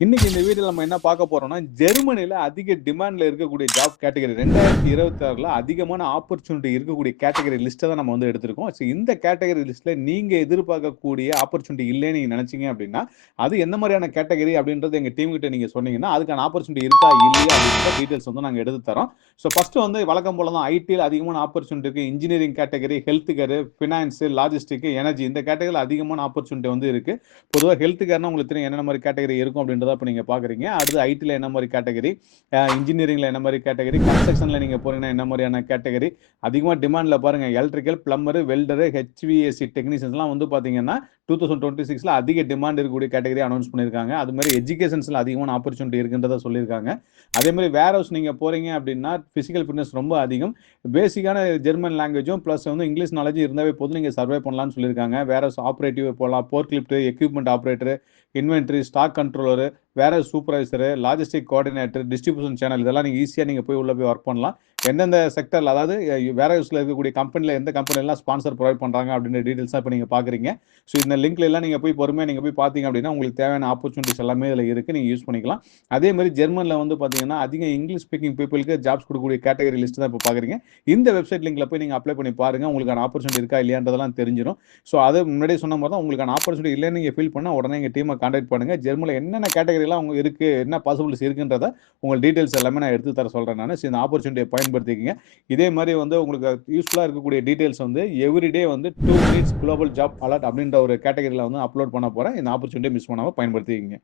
இன்னைக்கு இந்த வீடியோல நம்ம என்ன பார்க்க போறோம்னா, ஜெர்மனில அதிக டிமாண்ட்ல இருக்கக்கூடிய ஜாப் கேட்டகரி 2026ல அதிகமான ஆப்பர்ச்சுனிட்டி இருக்கக்கூடிய கேட்டகரி லிஸ்ட்ட தான் நம்ம வந்து எடுத்திருக்கோம். இந்த கேட்டகரி லிஸ்ட்ல நீங்க எதிர்பார்க்கக்கூடிய ஆப்பர்ச்சுனிட்டி இல்லைன்னு நீங்க நினைச்சீங்க அப்படின்னா, அது எந்த மாரியான கேட்டகரி அப்படின்றது எங்க டீம் கிட்ட நீங்க சொன்னீங்கன்னா, அதுக்கான ஆப்பர்ச்சுனிட்டி இருக்கா? இல்லையா? அப்படின்ற டீடைல்ஸ் வந்து நாங்க எடுத்து தர்றோம். ஃபர்ஸ்ட் வந்து வழக்கம் போல தான் ஐடில அதிகமான ஆப்பர்ச்சுனிட்டி இருக்கு. Engineering category, health care, finance, logistic, energy இந்த கேட்டகரில அதிகமான ஆப்பர்ச்சுனிட்டி வந்து இருக்கு. பொதுவா ஹெல்த் கேர்னா உங்களுக்கு தெரியும் என்னென்ன மாரி கேட்டகரி இருக்கும் அப்படின்றத இப்ப நீங்க பார்க்குறீங்க. அடுத்து ஐடில என்ன மாரி கேட்டகரி, இன்ஜினியரிங்ல என்ன மாரி கேட்டகரி, கன்ஸ்ட்ரக்ஷன்ல நீங்க போனீங்கன்னா என்ன மாரியான கேட்டகரி, அதிகமா டிமாண்ட்ல பாருங்க எலக்ட்ரிக்கல், பிளம்பர், வெல்டர், ஹெச்விஏசி டெக்னீஷியன்ஸ்லாம் வந்து பார்த்தீங்கன்னா, 2026ல அதிக டிமாண்ட் இருக்கக்கூடிய கேட்டகரி அனௌன்ஸ் பண்ணியிருக்காங்க. அது மாரி எஜுகேஷன்ஸ்ல அதிகமான ஆப்பர்ச்சுனிட்டி இருக்குன்றத சொல்லியிருக்காங்க. அதே மாரி வேர் ஹவுஸ் நீங்க போறீங்க அப்படின்னா, பிசிக்கல் ஃபிட்னஸ் ரொம்ப அதிகம். பேசிக்கான ஜெர்மன் லாங்குவேஜும் பிளஸ் வந்து இங்கிலீஷ் நாலேட்ஜும் இருந்தாவே போதும் நீங்க சர்வை பண்ணலாம்னு சொல்லியிருக்காங்க. வேர் ஹவுஸ் ஆப்பரேட்டிவ் போலாம், forklift, equipment operator, inventory, stock controller, warehouse supervisor, logistic coordinator, distribution channel இதெல்லாம் நீங்க ஈஸியா நீங்க போய் உள்ள போய் வொர்க் பண்ணலாம். எந்தெந்த செக்டர்ல அதாவது வேர் ஹவுஸ்ல இருக்கக்கூடிய கம்பெனில எந்த கம்பெனிலாம் ஸ்பான்சர் புரொவைட் பண்றாங்க அப்படின்ற டீடைல்ஸ் தான் இப்ப நீங்க பார்க்குறீங்க. இந்த லிங்க்ல எல்லாம் நீங்க போய் பொறுமையா நீங்க போய் பார்த்தீங்க அப்படின்னா, உங்களுக்கு தேவையான ஆப்பர்ச்சுனிட்டீஸ் எல்லாமே இதுல இருக்கு. நீங்க யூஸ் பண்ணிக்கலாம். அதே மாரி ஜெர்மன்ல வந்து பார்த்தீங்கன்னா, அதிக இங்கிலீஷ் ஸ்பீக்கிங் பீப்பிள்க்கு ஜாப்ஸ் குடுக்கக்கூடிய கேட்டகரி லிஸ்ட் தான் இப்ப பார்க்குறீங்க. இந்த வெப்சைட் லிங்க்ல போய் நீங்க அப்ளை பண்ணி பாருங்க. உங்களுக்கான ஆப்பர்ச்சுனிட்டி இருக்கா இல்லையான்றதெல்லாம் தெரிஞ்சிரும். அத முன்னாடியே சொன்ன மாரி தான் உங்களுக்கான ஆப்பர்ச்சுனிட்டி இல்லன்னு நீங்க ஃபீல் பண்ணா உடனே எங்க டீம கான்டாக்ட் பண்ணுங்க. ஜெர்மன்ல என்னென்ன கேட்டகரிலாம் உங்க இருக்கு, என்ன பாசிபிலிட்டீஸ் இருக்குன்றத உங்க டீடைல்ஸ் எல்லாமே நான் எடுத்து தர சொல்றேன் நானு. இந்த ஆப்பர்ச்சுனிட்டிய பயன்படுத்திக்கங்க. இதே மாரி வந்து உங்களுக்கு யூஸ்ஃபுல்லா இருக்கக்கூடிய டீடைல்ஸ் வந்து எவ்ரி டே வந்து 2 மினிட்ஸ் குளோபல் ஜாப் அலர்ட் அப்படின்ற ஒரு கேட்டகரில வந்து அப்லோட் பண்ண போறேன். இந்த ஆப்பர்ச்சுனிட்டிய மிஸ் பண்ணாம பயன்படுத்திக்கங்க.